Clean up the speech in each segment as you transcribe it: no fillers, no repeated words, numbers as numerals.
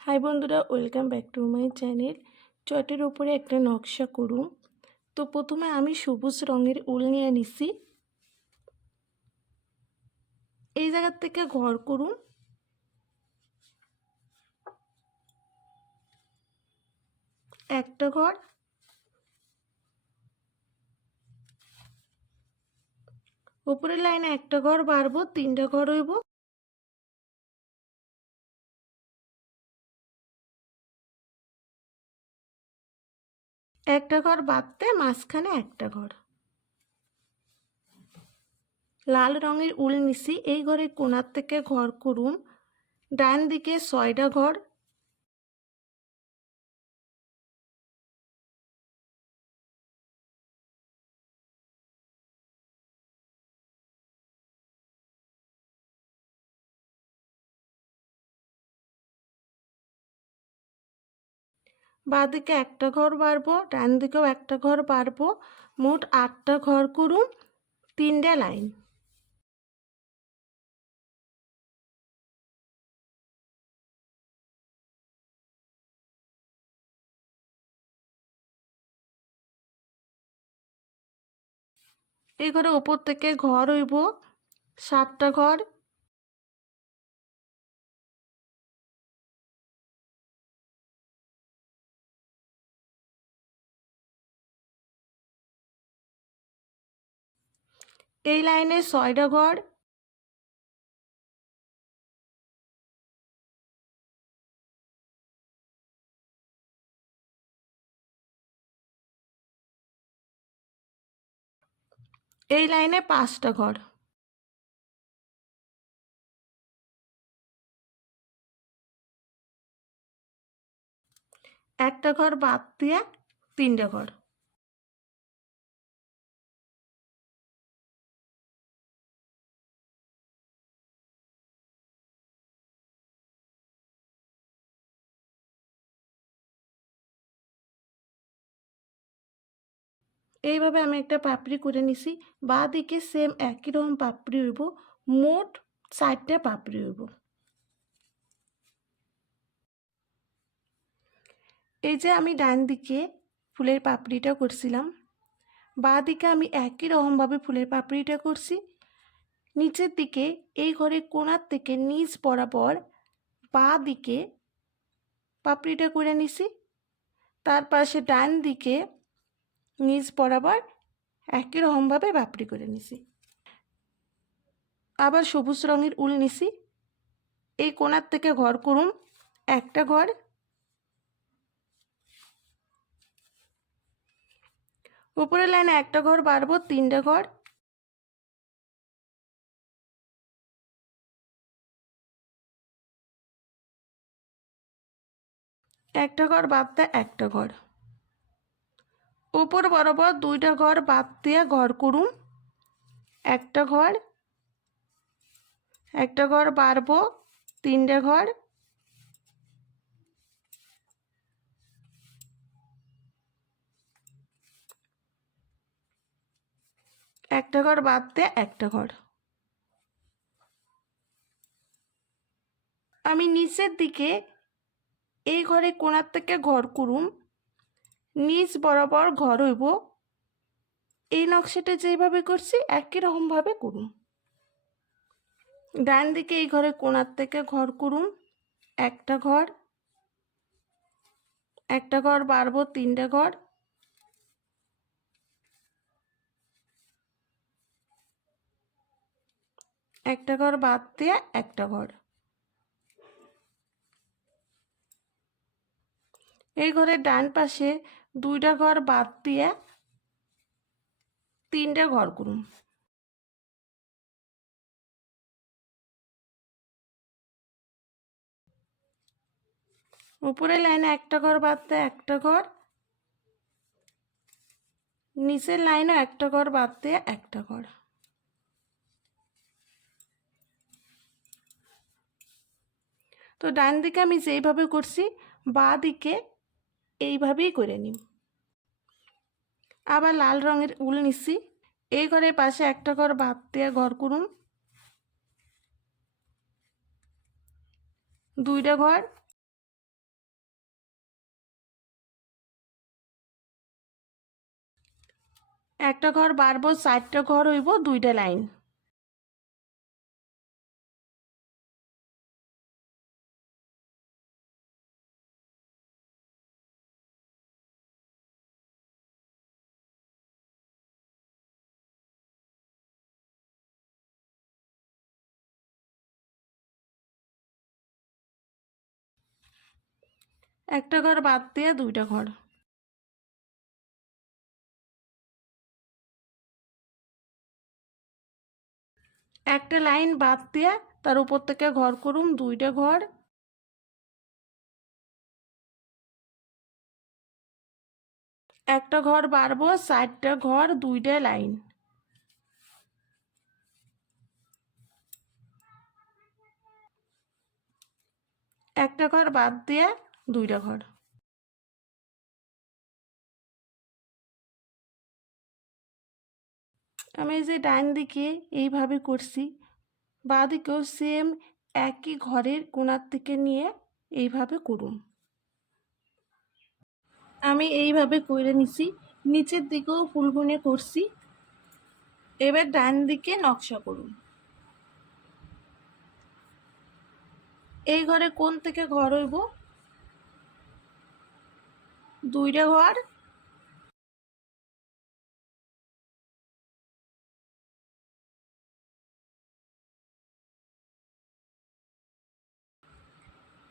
High বন্ধুরা, welcome back to my channel. চটের ওপরে একটা নকশা করুন। তো প্রথমে আমি সবুজ রঙের উল নিয়ে নিছি। এই জায়গার থেকে ঘর করুন। একটা ঘর, উপরের লাইনে একটা ঘর বাড়বো, তিনটা ঘর হইব। একটা ঘর বাড়তে মাঝখানে একটা ঘর। লাল রঙের উল নিছি। এই ঘরের কোণার থেকে ঘর করুন। ডান দিকে 6টা ঘর, বাঁ দিকে একটা ঘর বাড়বো, ডান দিকেও একটা ঘর বাড়বো। মোট 8টা ঘর করুন, 3টে লাইন। এই ঘরে উপর থেকে ঘর হইব 7টা ঘর। এই লাইনে 6টা ঘর। এই লাইনে 5টা ঘর। একটা ঘর বাদ দিয়ে 3টে ঘর। এইভাবে আমি একটা পাপড়ি করে নিছি। বাঁ দিকে সেম একই রকম পাপড়ি হইব। মোট 4টে পাপড়ি হইব। এই যে আমি ডান দিকে ফুলের পাপড়িটা করছিলাম, বাঁ দিকে আমি একই রকমভাবে ফুলের পাপড়িটা করছি। নিচের দিকে এই ঘরের কোণার থেকে নিচ বরাবর বাঁ দিকে পাপড়িটা করে নিছি। তার পাশে ডান দিকে নিচ বরাবর একই রকমভাবে পাপড়ি করে নিছি। আবার সবুজ রঙের উল নিছি। এই কোণার থেকে ঘর করুন, একটা ঘর। উপরের লাইনে একটা ঘর বাড়বো, 3টে ঘর। একটা ঘর বাদ দিয়ে একটা ঘর। উপর বরাবর 2টা ঘর বাদ দিয়ে ঘর করুন, একটা ঘর। একটা ঘর বাড়বো, 3টে ঘর। একটা ঘর বাদ দিয়ে একটা ঘর। আমি নিচের দিকে এই ঘরে কোণার থেকে ঘর করুন, নিচ বরাবর ঘর হইব। এই নকশাটা যেইভাবে করছি একই রকমভাবে করুন। ডান দিকে এই ঘরে কোণার থেকে ঘর করুন, একটা ঘর। একটা ঘর বাড়বো, 3টে ঘর। একটা ঘর বাদ দিয়ে একটা ঘর। এই ঘরের ডান পাশে 2টা ঘর বাদ দিয়ে 3টে ঘর করুন। উপরের লাইনে একটা ঘর বাদ দিয়ে একটা ঘর। নিচের লাইনও একটা ঘর বাদ দিয়ে একটা ঘর। তো ডান দিকে আমি যেইভাবে করছি বাঁ দিকে এইভাবেই করে নিই। আবার লাল রঙের উল নিছি। এই ঘরের পাশে একটা ঘর বাদ দিয়ে ঘর করুন, 2টা ঘর। একটা ঘর বাড়বো, 4টা ঘর হইব, 2টা লাইন। একটা ঘর বাদ দিয়ে 2টা ঘর। একটা লাইন বাদ দিয়ে তার উপর থেকে ঘর করুম, 2টা ঘর। একটা ঘর বাড়বো, 4টা ঘর, 2টা লাইন। একটা ঘর বাদ দিয়ে 2টা ঘর। আমি যে ডান দিকে এইভাবে করছি, বাঁ দিকেও সেম একই ঘরের কোণার থেকে নিয়ে এইভাবে করুন। আমি এইভাবে করে নিছি, নিচের দিকেও ফুল বুনে করছি। এবার ডান দিকে নকশা করুন। এই ঘরে কোণ থেকে ঘর হইব, 2টা ঘর।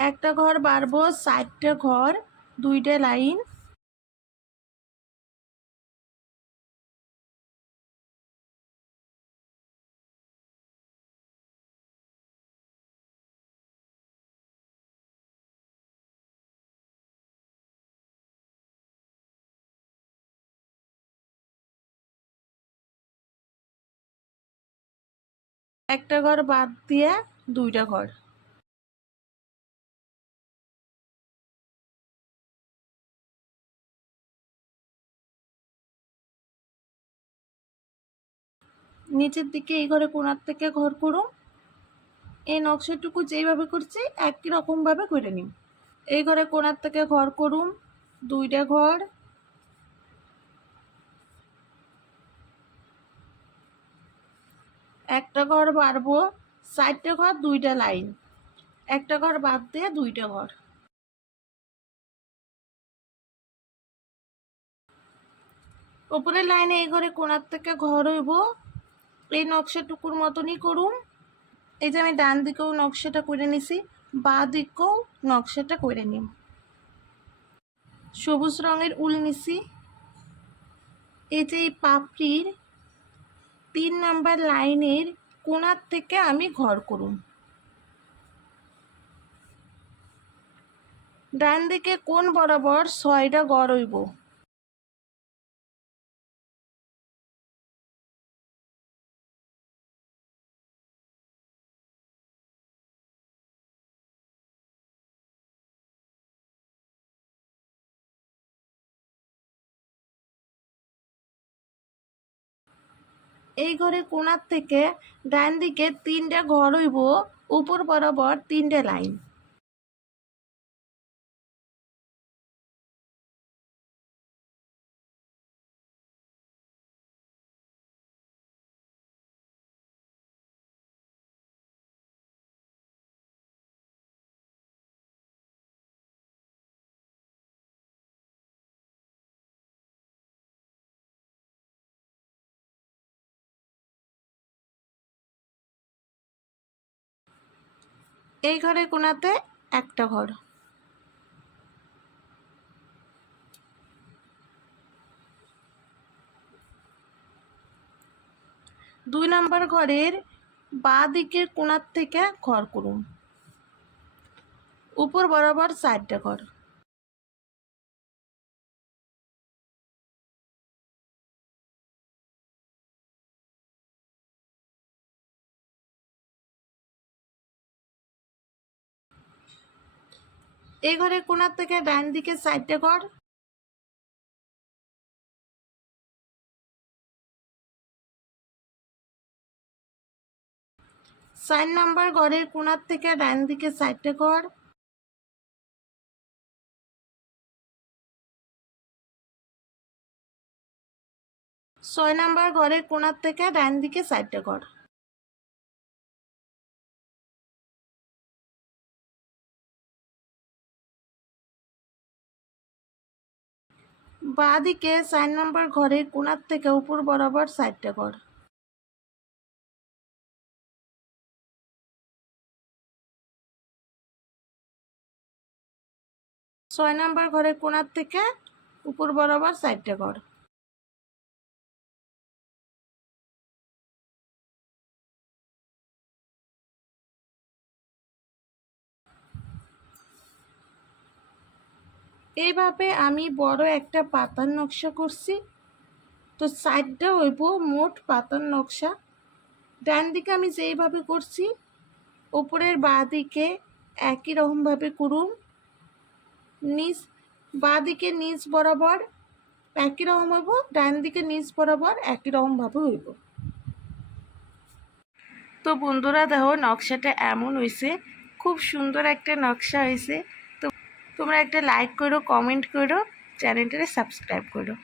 একটা ঘর বাড়বো, 4টা ঘর, 2টা লাইন। একটা ঘর বাদ দিয়ে 2টা ঘর। নিচের দিকে এই ঘরে কোণার থেকে ঘর করুন। এই নকশাটুকু যেইভাবে করছি একই রকম ভাবে করে নিন। এই ঘরে কোণার থেকে ঘর করুন, 2টা ঘর। একটা ঘর বাড়বো, 4টা ঘর, 2টা লাইন। একটা ঘর বাদ দিয়ে 2টা ঘর। উপরের লাইনে এই ঘরে কোণার থেকে ঘর হইব, এই নকশাটুকুর মতনই করুন। এই যে আমি ডান দিকেও নকশাটা করে নিছি, বাঁ দিকেও নকশাটা করে নিন। সবুজ রঙের উল নিছি। এই যে এই পাপড়ির 3 নাম্বার লাইনের কোণার থেকে আমি ঘর করুন। ডান দিকে কোণ বরাবর 6টা ঘর হইব। এই ঘরে কোণার থেকে ডান দিকে 3টা ঘর হইব, উপর বরাবর 3টে লাইন। এই ঘরে কোণাতে একটা ঘর। 2 নাম্বার ঘরের বাঁ দিকের কোণার থেকে ঘর করুন, উপর বরাবর 4টা ঘর। এই ঘরে কোণার থেকে ডান দিকে 4টে ঘর। 4 নাম্বার ঘরের কোণার থেকে ডান দিকে 4টে ঘর। 6 নাম্বার ঘরের কোণার থেকে ডান দিকে 4টে ঘর। বাঁ দিকে 4 নাম্বার ঘরের কোণার থেকে উপর বরাবর 4টে ঘর। ছয় নাম্বার ঘরের কোণার থেকে উপর বরাবর 4টে ঘর। এইভাবে আমি বড় একটা পাতার নকশা করছি। তো সাইডটা হইব মোট পাতার নকশা। ডান দিকে আমি যেইভাবে করছি উপরের বাঁ দিকে একই রকমভাবে করুন। নিচ বাঁ দিকে নিচ বরাবর একই রকম হইব, ডান দিকে নিচ বরাবর একই রকমভাবে হইব। তো বন্ধুরা দেখো নকশাটা এমন হয়েছে, খুব সুন্দর একটা নকশা হয়েছে। তো তোমরা একটা লাইক করো, কমেন্ট করো, চ্যানেলটাকে সাবস্ক্রাইব করো।